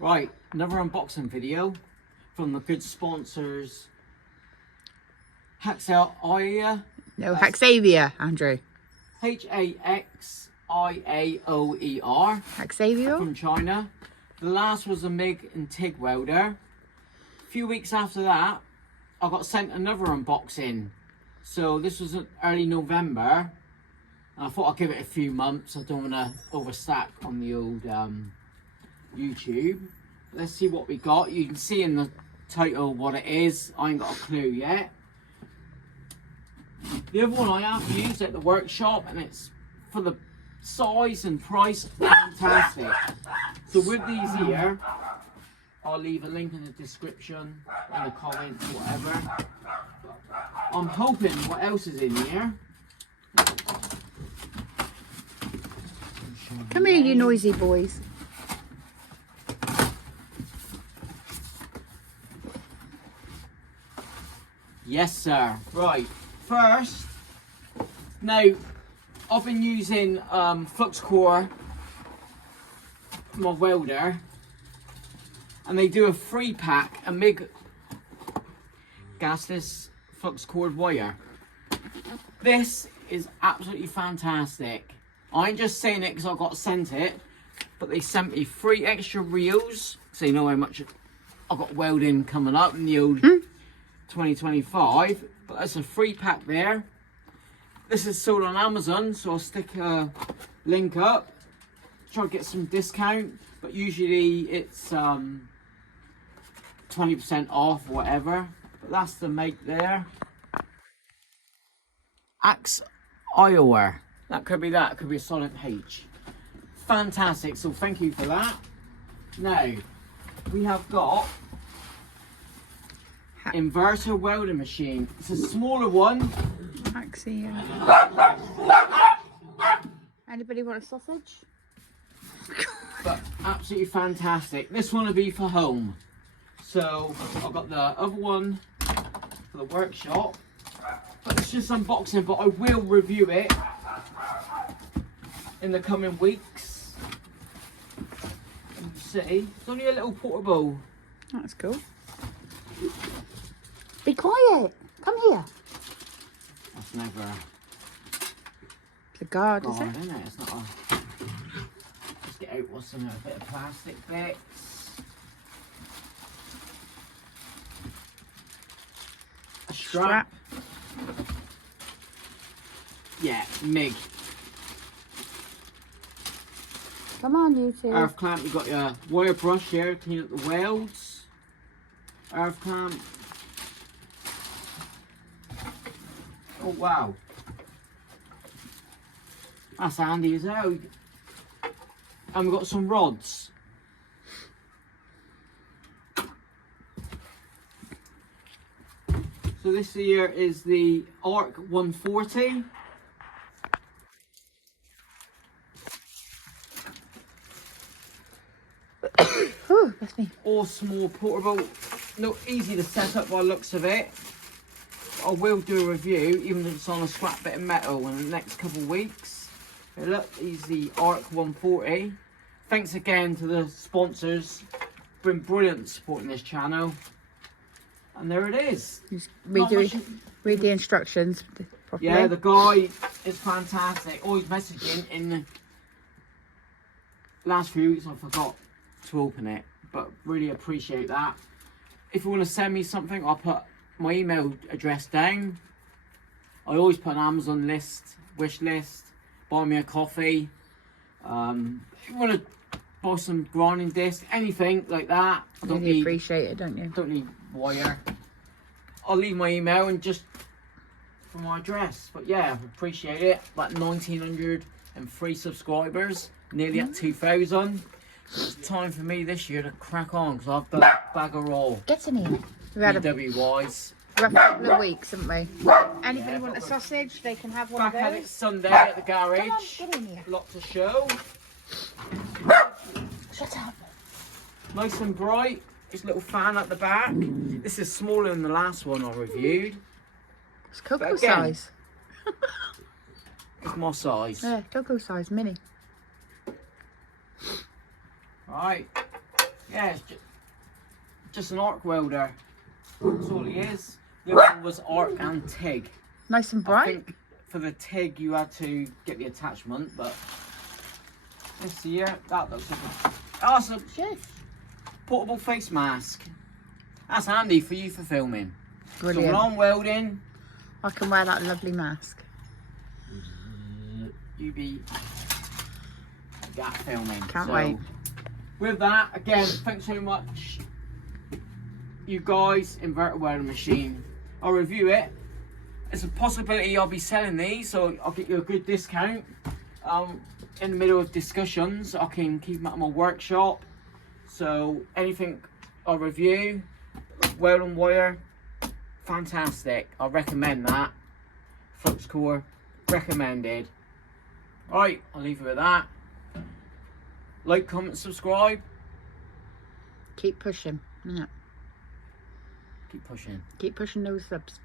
Right, another unboxing video from the good sponsors Haxiaoer. No, Haxiaoer, Andrew. Haxiaoer. Haxiaoer? From China. The last was a MIG and TIG welder. A few weeks after that, I got sent another unboxing. So this was early November. I thought I'd give it a few months. I don't want to overstack on the old YouTube. Let's see what we got. You can see in the title what it is. I ain't got a clue yet. The other one I have used at the workshop, and it's for the size and price, fantastic. So with these here, I'll leave a link in the description, in the comments, whatever. I'm hoping what else is in here. Come here, you noisy boys. Yes, sir. Right. First, now I've been using Flux core, my welder, and they do a free pack, a MIG gasless flux cord wire. This is absolutely fantastic. I ain't just saying it because I got sent it, but they sent me 3 extra reels, so you know how much I've got welding coming up in the old 2025. But that's a free pack there. This is sold on Amazon, so I'll stick a link up. Try to get some discount, but usually it's 20% off or whatever. But that's the make there. Haxiaoer. That could be that. It could be a silent H. Fantastic. So thank you for that. Now we have got inverter welding machine. It's a smaller one. Haxiaoer. Anybody want a sausage? But absolutely fantastic. This one will be for home. So I've got the other one for the workshop. But it's just unboxing, but I will review it in the coming weeks. You see, it's only a little portable. That's cool. Be quiet. Come here. That's never It's a guard, a is it? isn't it? It's not a... Let's get out what's in there. A bit of plastic bits. A strap. Yeah, MIG. Come on, you two. Earth clamp, you've got your wire brush here, clean up the welds. Earth clamp. Oh wow. That's handy as hell. And we've got some rods. So this here is the Arc 140. Ooh, that's me. All small, portable, no, easy to set up by the looks of it. I will do a review, even if it's on a scrap bit of metal, in the next couple of weeks. Hey, look, he's the Arc 140. Thanks again to the sponsors. Been brilliant supporting this channel. And there it is. Just read the instructions properly. Yeah, the guy is fantastic. Always messaging. In the last few weeks I forgot to open it, but really appreciate that. If you want to send me something, I'll put my email address down. I always put an Amazon list, wish list, buy me a coffee. If you want to buy some grinding disc, anything like that. I don't Really need, appreciate it, don't you? don't need wire. I'll leave my email and just for my address. But yeah, appreciate it. About 1,903 subscribers, nearly at 2,000. So it's time for me this year to crack on because I've done a bag of roll. Get in here. We've had a DW-wise. rough couple of weeks, haven't we? Anybody want a sausage? They can have one Back of at it those. Sunday at the Come on, garage. get in here. Lot to show. Shut up. Nice and bright. This little fan at the back. This is smaller than the last one I reviewed. It's cocoa But again, size. It's my size. Yeah, cocoa size, mini. Right. Yeah, it's just an arc welder. That's all it is. The other one was arc and TIG. Nice and I bright. think for the TIG you had to get the attachment, but let's see here. That looks like a awesome portable face mask. That's handy for you for filming. Brilliant. So when I'm welding, I can wear that lovely mask. you be that filming. Can't wait. With that, again, thanks so much, you guys. Inverter welding machine. I'll review it. There's a possibility I'll be selling these, so I'll get you a good discount. In the middle of discussions, I can keep them at my workshop. So anything I review, weld and wire, fantastic. I recommend that. Flux core, recommended. Right, I'll leave you with that. Like, comment, subscribe. Keep pushing. Yeah. Keep pushing. Keep pushing those subs.